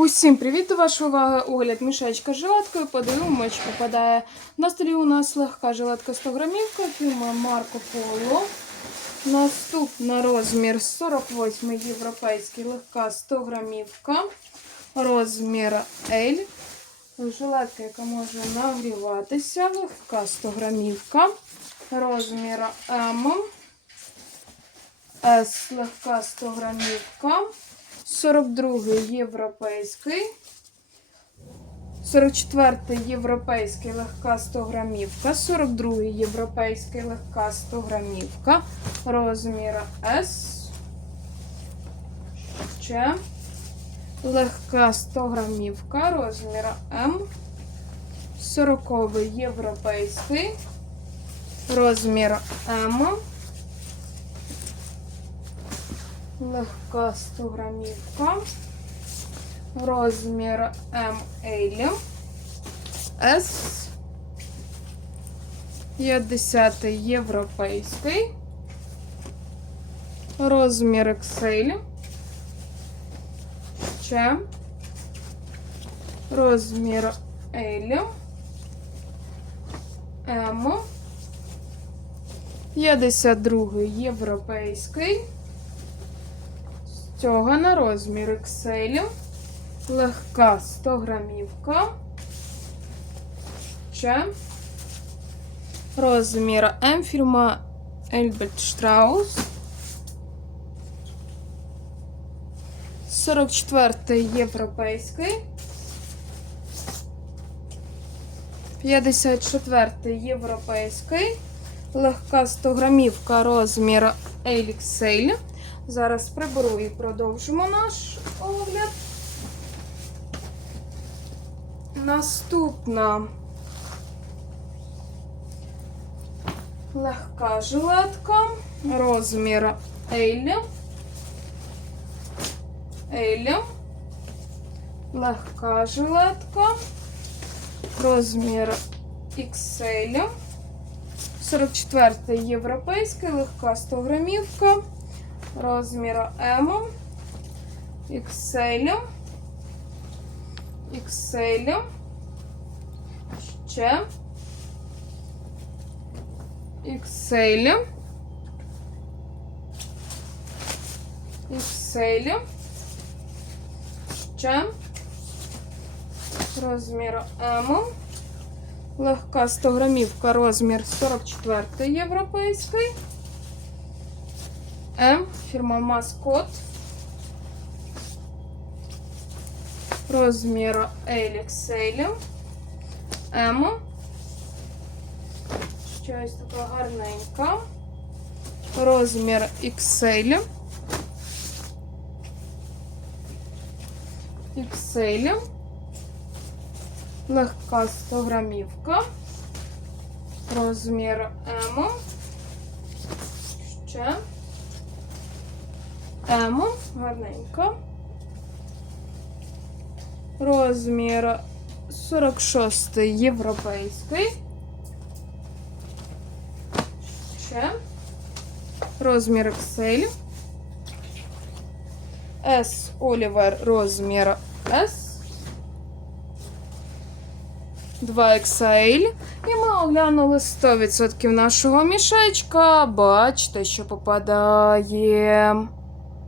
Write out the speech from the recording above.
Усім привіт! До вашої уваги огляд мішечка з жилеткою. Подивимоч попадає. На столі у нас легка жилетка 100 грамівка, фірма Марко Поло. Наступна розмір 48 європейський, легка 100 грамівка. Розмір L. Жилетка, яка може нагріватися, легка 100 грамівка. Розмір М. С легка 100 грамівка. 42 європейський. 44 європейський легка 100 грамівка. 42 європейський легка 100 грамівка. Розмір С. Ще. Легка 100 грамівка. Розмір М. 40 європейський. Розмір М. Легка 100 грамівка. Розмір МЛ. С. 50 європейський. Розмір XL. Ще. Розмір L. М. 52 європейський. Цього на розмір XL. Легка 100 грамівка. Ще. Розмір М фірма Ельберт Штраус. 44 європейський. 54 європейський. Легка 100 грамівка розмір XL. Зараз приберу і продовжимо наш огляд. Наступна легка жилетка, розмір L. L. Легка жилетка, розмір XL. 44 європейська, легка 100 грамівка розміру М, XL, XL, ще, XL, XL, ще, розміру М, легка 100 грамівка, розмір 44 європейський. М, фірма Маскот. Розмір XL. М. Щось така гарненька. Розмір XL. XL. Легка 100 грамівка. Розмір М. Ще. М, гарненько. Розмір 46 європейський. Ще. Розмір XL. S Oliver розмір S. 2XL. І ми оглянули 100% нашого мішечка. Бачите, що попадає.